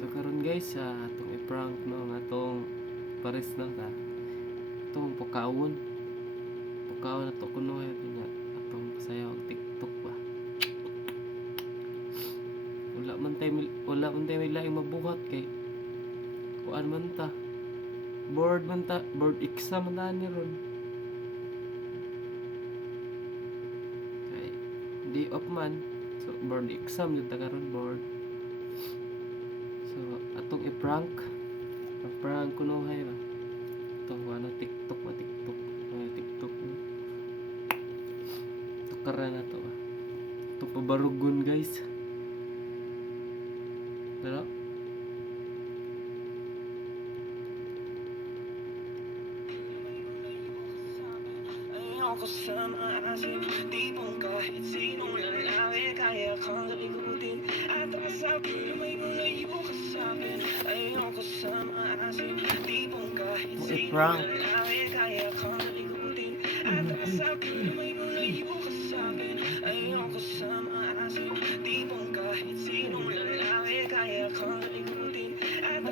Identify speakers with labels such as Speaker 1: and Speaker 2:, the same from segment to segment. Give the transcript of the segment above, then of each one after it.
Speaker 1: So karon guys, sa atong i-prank no nga atong pares na ta. Atong pukawon. Pukawon na to kuno ay nga atong sayaw og TikTok ba. Wala man tay wala man tay laing mabuhat kay kuan man ta. Board man ta, board exam man ta ni ron. Kay di off man. So board exam jud ta karon board. So, atong i-prank. Prank ko no hay ba. Itong ano, TikTok ba, TikTok. Ay, TikTok. Tukara na to ba. Ito pabarugon guys. Dalo.
Speaker 2: Ayoko sa maasim Tipong kahit sinong lalaki Kaya kang kalikutin At sa May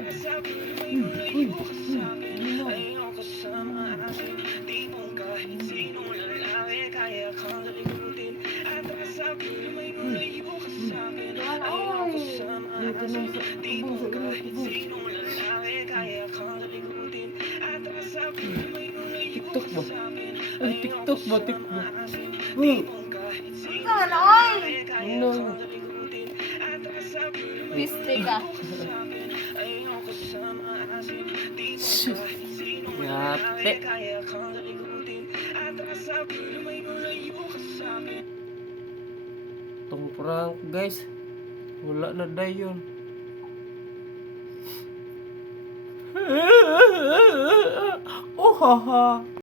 Speaker 2: ka sa'kin Ayoko sa Tipong
Speaker 1: Sus.
Speaker 2: kahit sinong
Speaker 1: Yate.
Speaker 2: lalaki Kaya kang kalikutin At asapin May malayo ka sa'kin
Speaker 1: Itong prank guys. Wala na dayon. 哈哈。